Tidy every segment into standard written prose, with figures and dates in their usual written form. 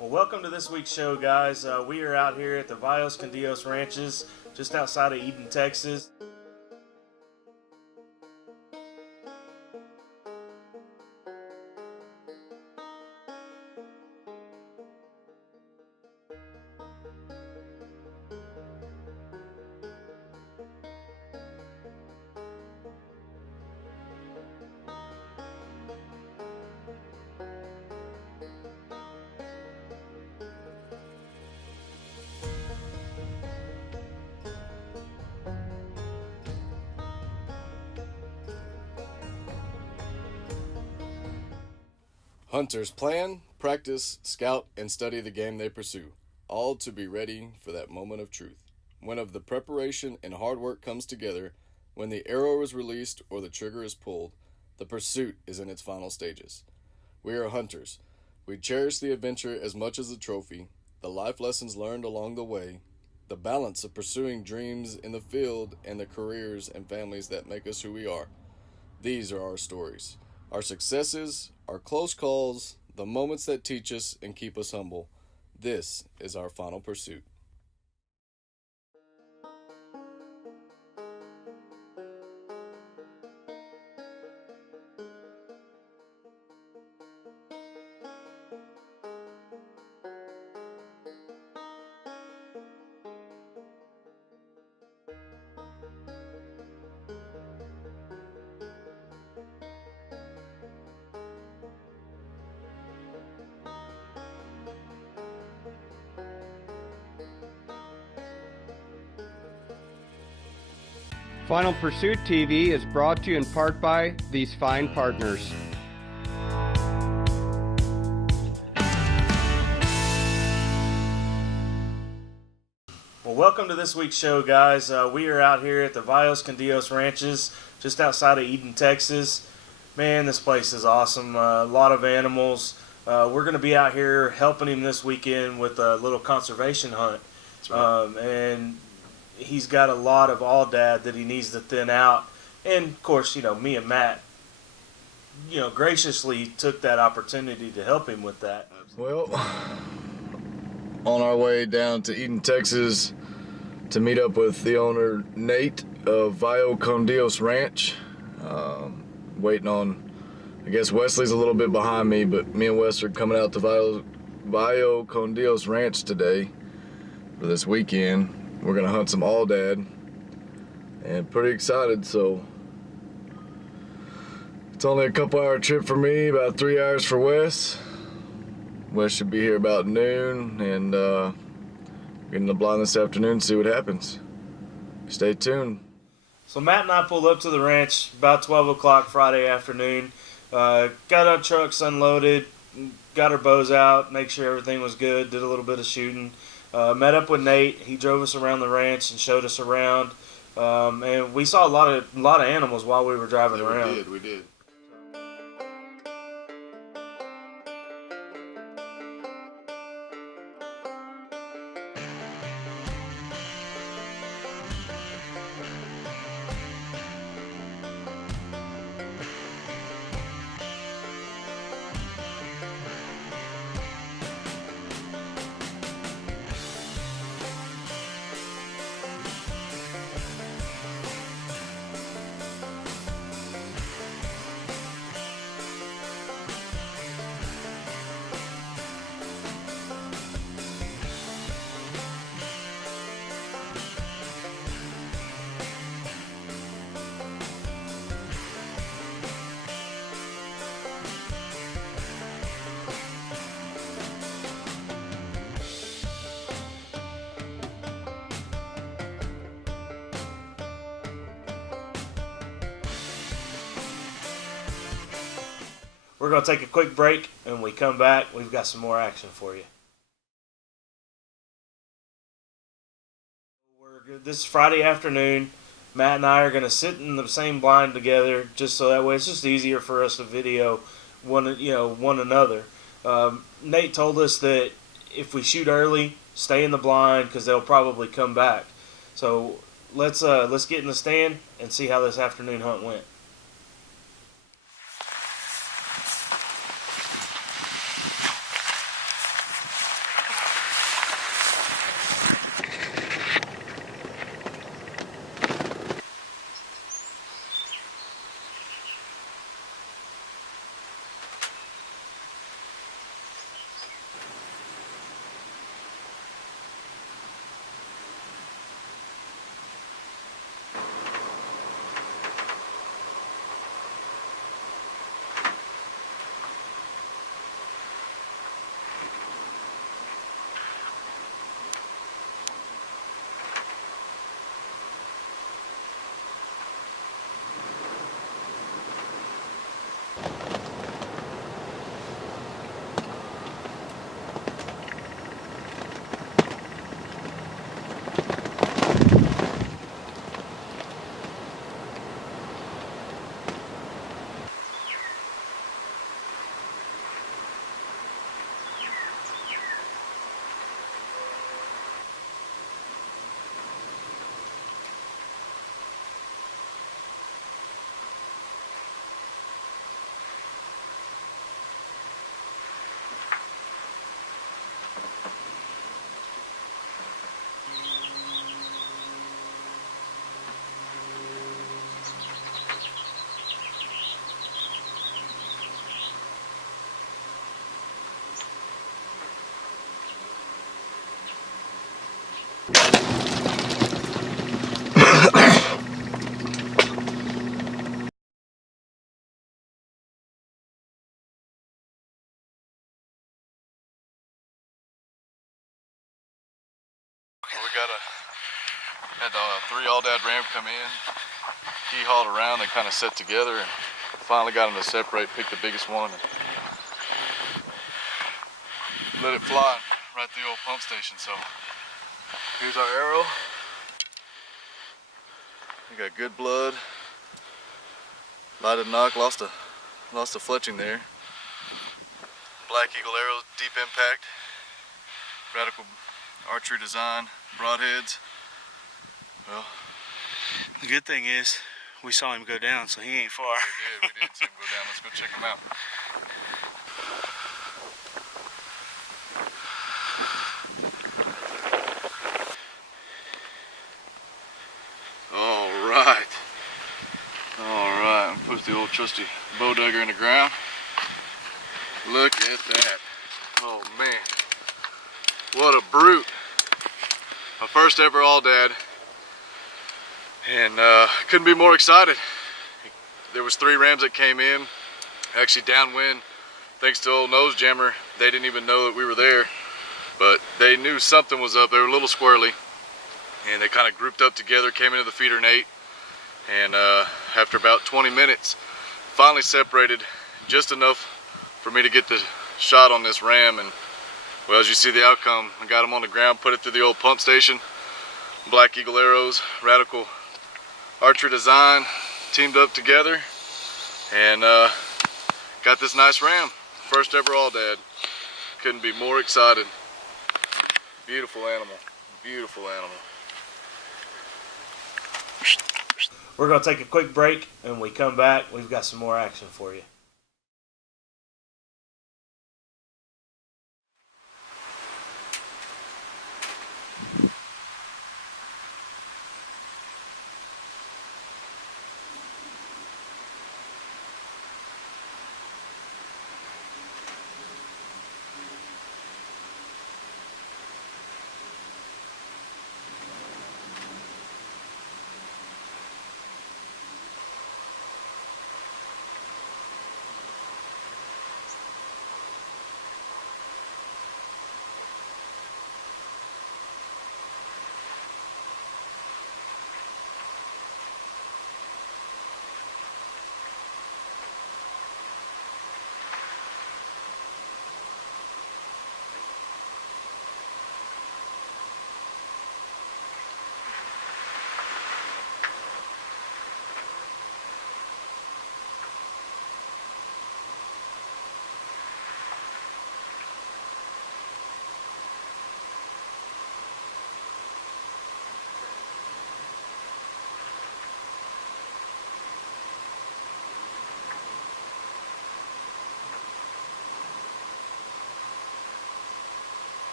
Well, welcome to this week's show, guys. We are out here at the Vaya Con Dios Ranches, just outside of Eden, Texas. Hunters plan, practice, scout, and study the game they pursue, all to be ready for that moment of truth. When of the preparation and hard work comes together, when the arrow is released or the trigger is pulled, the pursuit is in its final stages. We are hunters. We cherish the adventure as much as the trophy, the life lessons learned along the way, the balance of pursuing dreams in the field, and the careers and families that make us who we are. These are our stories. Our successes, our close calls, the moments that teach us and keep us humble. This is our final pursuit. Final Pursuit TV is brought to you in part by these fine partners. Well, welcome to this week's show, guys. We are out here at the Vaya Con Dios Ranches, just outside of Eden, Texas. Man, this place is awesome. A lot of animals. We're going to be out here helping him this weekend with a little conservation hunt. That's right. And he's got a lot of aoudad that he needs to thin out. And, of course, me and Matt, graciously took that opportunity to help him with that. Well, on our way down to Eden, Texas to meet up with the owner, Nate, of Vaya Con Dios Ranch. Waiting on, I guess Wesley's a little bit behind me, but me and Wes are coming out to Vaya Con Dios Ranch today for this weekend. We're gonna hunt some aoudad, and pretty excited. So it's only a couple-hour trip for me, about 3 hours for Wes. Wes should be here about noon, and get in the blind this afternoon, see what happens. Stay tuned. So Matt and I pulled up to the ranch about 12 o'clock Friday afternoon. Got our trucks unloaded, got our bows out, make sure everything was good, did a little bit of shooting. Met up with Nate. He drove us around the ranch and showed us around, and we saw a lot of animals while we were driving around. We did. We're going to take a quick break, and when we come back, we've got some more action for you. This is Friday afternoon. Matt and I are going to sit in the same blind together, just so that way it's just easier for us to video one another. Nate told us that if we shoot early, stay in the blind because they'll probably come back. So let's get in the stand and see how this afternoon hunt went. Had the 3 aoudad ram come in. He hauled around, they kind of set together, and finally got them to separate, picked the biggest one, and let it fly right at the old pump station. So here's our arrow. We got good blood. Lighted knock, lost a fletching there. Black Eagle arrows, deep impact, radical archery design, broadheads. Well, The good thing is we saw him go down, so he ain't far. we did see him go down. Let's go check him out. All right, put the old trusty bow dagger in the ground. Look at that. Oh man, what a brute. My first ever aoudad, and couldn't be more excited. There was 3 rams that came in, actually downwind, thanks to old nose jammer. They didn't even know that we were there, but they knew something was up. They were a little squirrely, and they kind of grouped up together, came into the feeder Nate, and after about 20 minutes, finally separated just enough for me to get the shot on this ram. And well, as you see the outcome, I got him on the ground, put it through the old pump station. Black Eagle arrows, radical archery design, teamed up together, and got this nice ram. First ever aoudad. Couldn't be more excited. Beautiful animal, beautiful animal. We're going to take a quick break, and when we come back, we've got some more action for you.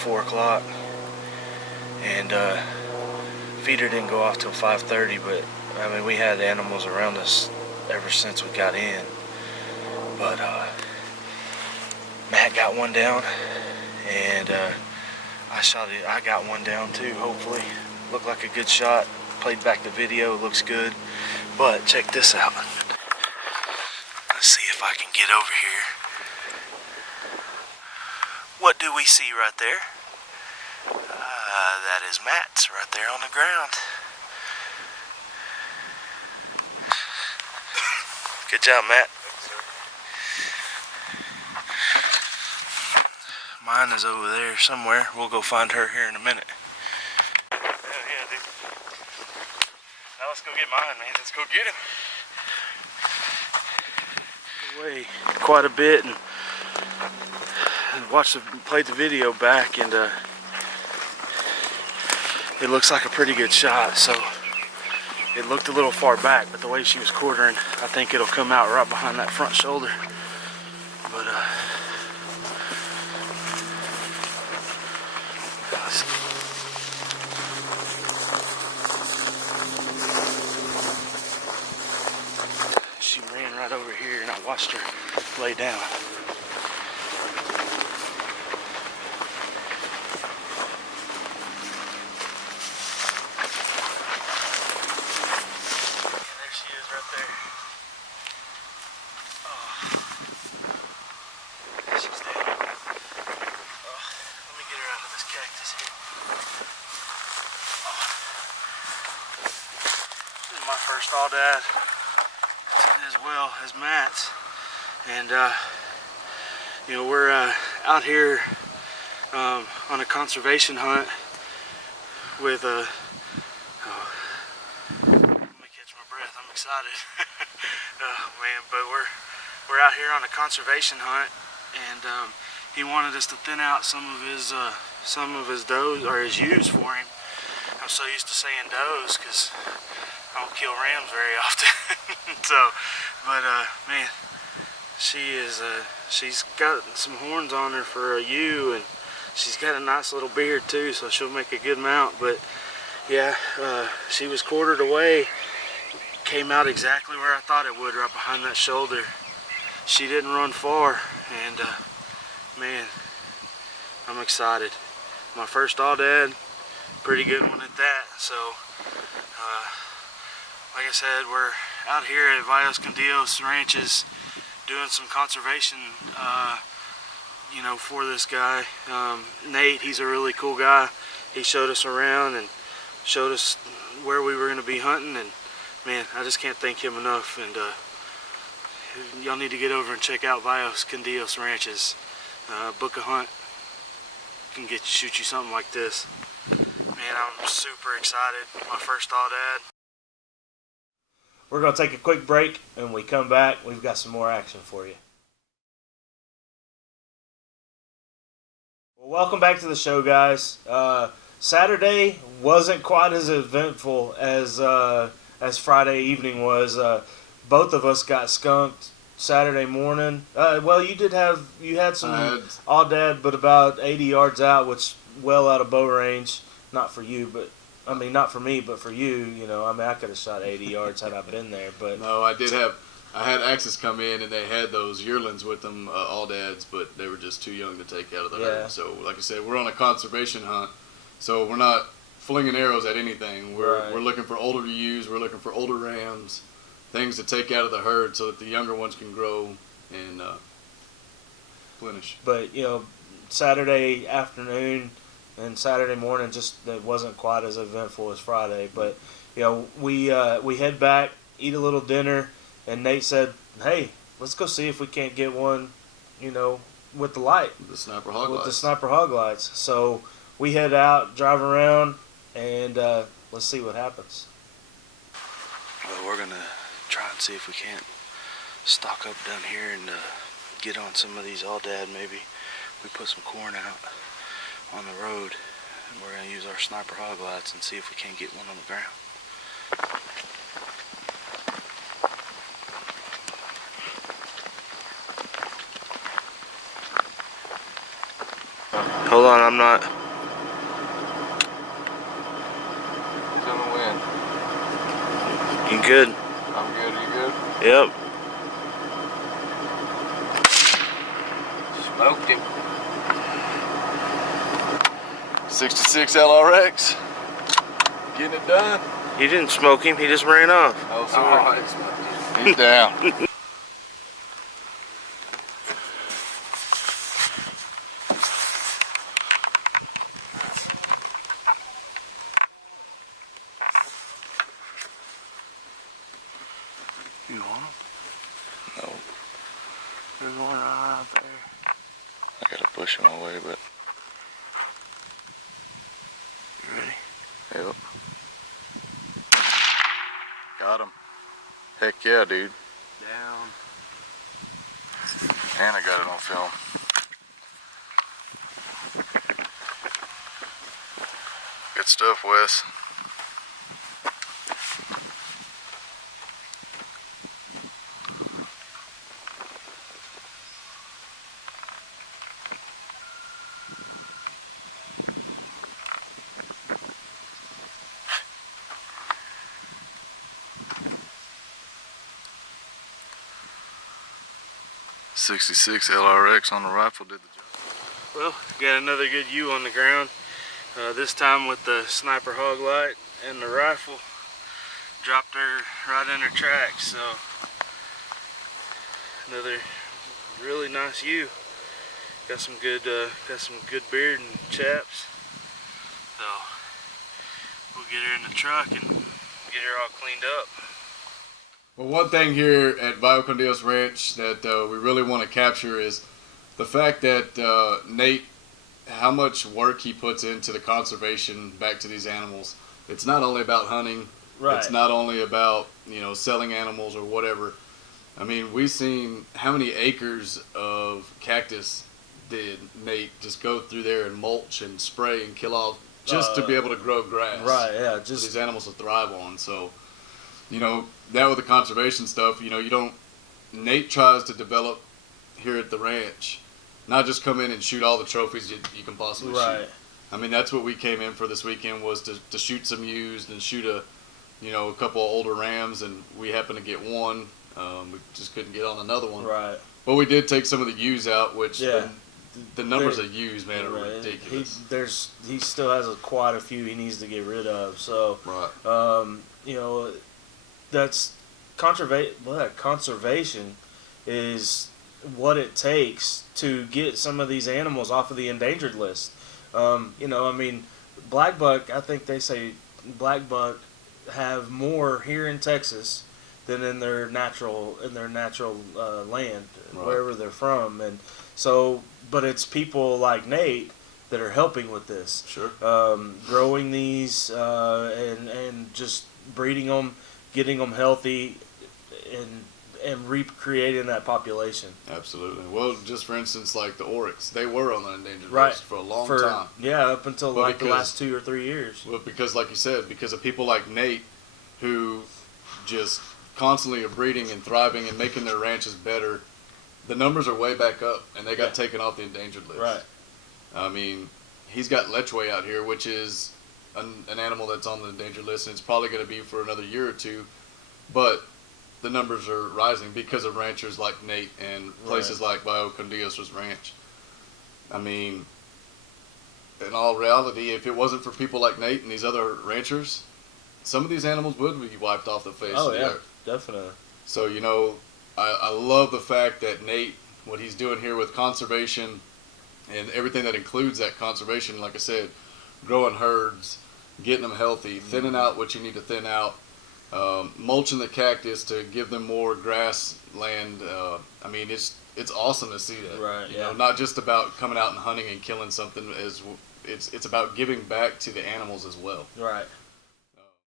$4 and feeder didn't go off till 5:30, but I mean we had animals around us ever since we got in, but Matt got one down, and I got one down too. Hopefully looked like a good shot. Played back the video, looks good, but check this out. Let's see if I can get over here. What do we see right there? That is Matt's right there on the ground. Good job, Matt. Mine is over there somewhere. We'll go find her here in a minute. Yeah, dude. That let's go get mine, man. Let's go get him. Away quite a bit and played the video back, and it looks like a pretty good shot. So it looked a little far back, but the way she was quartering, I think it'll come out right behind that front shoulder. But she ran right over here and I watched her lay down. There she is right there. Oh. She's dead. Oh. Let me get her out of this cactus here. Oh. This is my first aoudad, as well as Matt's, and you know, we're out here on a conservation hunt with let me catch my breath, I'm excited. Man, but we're out here on a conservation hunt, and he wanted us to thin out some of his does, or his ewes, for him. I'm so used to saying does because I don't kill rams very often. So, but man, she's got some horns on her for a ewe, and she's got a nice little beard too, so she'll make a good mount. But yeah, she was quartered away, came out exactly where I thought it would, right behind that shoulder. She didn't run far, and man, I'm excited. My first aoudad, pretty good one at that. So like I said, we're out here at Vaya Con Dios Ranches doing some conservation, you know, for this guy. Nate, he's a really cool guy. He showed us around and showed us where we were going to be hunting, and man, I just can't thank him enough. And y'all need to get over and check out Vaya Con Dios Ranches. Book a hunt, can shoot you something like this. Man, I'm super excited. My first aoudad. We're going to take a quick break, and when we come back, we've got some more action for you. Well, welcome back to the show, guys. Saturday wasn't quite as eventful as Friday evening was. Both of us got skunked Saturday morning. Well, you had some aoudad, but about 80 yards out, which well out of bow range. Not for you, but I mean, not for me, but for you, you know, I mean, I could have shot 80 yards had I been there, but... No, I had Axis come in, and they had those yearlings with them, aoudads, but they were just too young to take out of the herd. So, like I said, we're on a conservation hunt, so we're not flinging arrows at anything. We're looking for older ewes, we're looking for older rams, things to take out of the herd so that the younger ones can grow and replenish. But, you know, Saturday afternoon and Saturday morning, it wasn't quite as eventful as Friday. But you know, we head back, eat a little dinner, and Nate said, "Hey, let's go see if we can't get one, you know, with the light, the sniper hog with lights. the sniper hog lights." So we head out, drive around, and let's see what happens. Well, we're gonna try and see if we can't stock up down here and get on some of these aoudad. Maybe we put some corn out on the road, and we're going to use our sniper hog lights and see if we can't get one on the ground. Hold on, I'm not... He's on the wind. You good? I'm good, you good? Yep. Smoked him. 66 LRX. Getting it done. You didn't smoke him, he just ran off. Oh, sorry. Oh, he's down. You want him? No. There's one right out there. I got a bush in my way, but... You ready? Yep. Heck yeah, dude. Down. And I got it on film. Good stuff, Wes. .66 LRX on the rifle did the job. Well, got another good ewe on the ground. This time with the sniper hog light and the rifle. Dropped her right in her tracks. So another really nice ewe. Got some good beard and chaps. So we'll get her in the truck and get her all cleaned up. Well, one thing here at Vaya Con Dios Ranch that we really want to capture is the fact that Nate, how much work he puts into the conservation back to these animals. It's not only about hunting. Right. It's not only about, selling animals or whatever. I mean, we've seen how many acres of cactus did Nate just go through there and mulch and spray and kill off just to be able to grow grass. Right, yeah. For these animals to thrive on. So, that with the conservation stuff, Nate tries to develop here at the ranch, not just come in and shoot all the trophies you can possibly shoot. I mean, that's what we came in for this weekend, was to shoot some ewes and shoot a couple of older rams, and we happened to get one. We just couldn't get on another one. Right. But we did take some of the ewes out, which the numbers of ewes, man, are ridiculous. He still has quite a few he needs to get rid of. So, that's conservation is what it takes to get some of these animals off of the endangered list. Black buck, I think they say black buck have more here in Texas than in their natural land, wherever they're from. And so, but it's people like Nate that are helping with this. Sure. Growing these and just breeding them, getting them healthy, and recreating that population. Absolutely. Well, just for instance, like the oryx, they were on the endangered list for a long time. Yeah, up until the last 2 or 3 years. Well, because like you said, because of people like Nate, who just constantly are breeding and thriving and making their ranches better, the numbers are way back up, and they got taken off the endangered list. Right. I mean, he's got lechwe out here, which is an animal that's on the endangered list, and it's probably going to be for another year or two, but the numbers are rising because of ranchers like Nate and places like Vaya Con Dios Ranch. I mean, in all reality, if it wasn't for people like Nate and these other ranchers, some of these animals would be wiped off the face of the earth. Definitely. So, I love the fact that Nate, what he's doing here with conservation and everything that includes that conservation, like I said, growing herds, getting them healthy, thinning out what you need to thin out, mulching the cactus to give them more grass land. I mean, it's awesome to see that. Right. You know, not just about coming out and hunting and killing something. It's about giving back to the animals as well. Right.